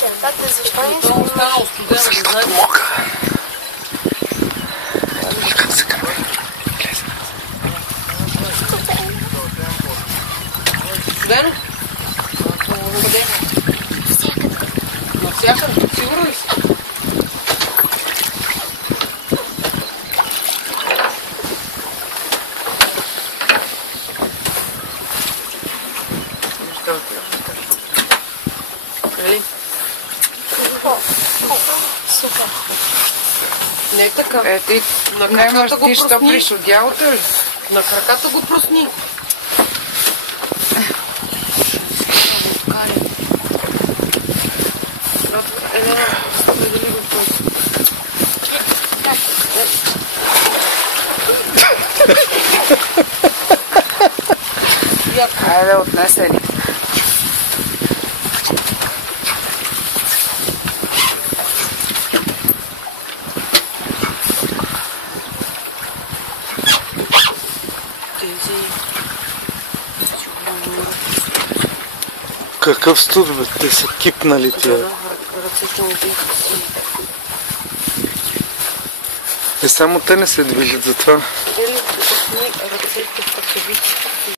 Тате, защо не Това останало студено, да знаете. Мога. Как се кърми? Студено? Къде? Навсякъде. Сигурно ли си? Нали? Супер. Не е така. Ти На нямаш краката го ти, що просни. приш одялото ли? На краката го просни. Определи го просто. Айде, отнесе ни. Какъв студ, бе? Те са кипнали тия. Ръцете му бяха. Само те не се движат за това. Дали ръцете в ръкавици.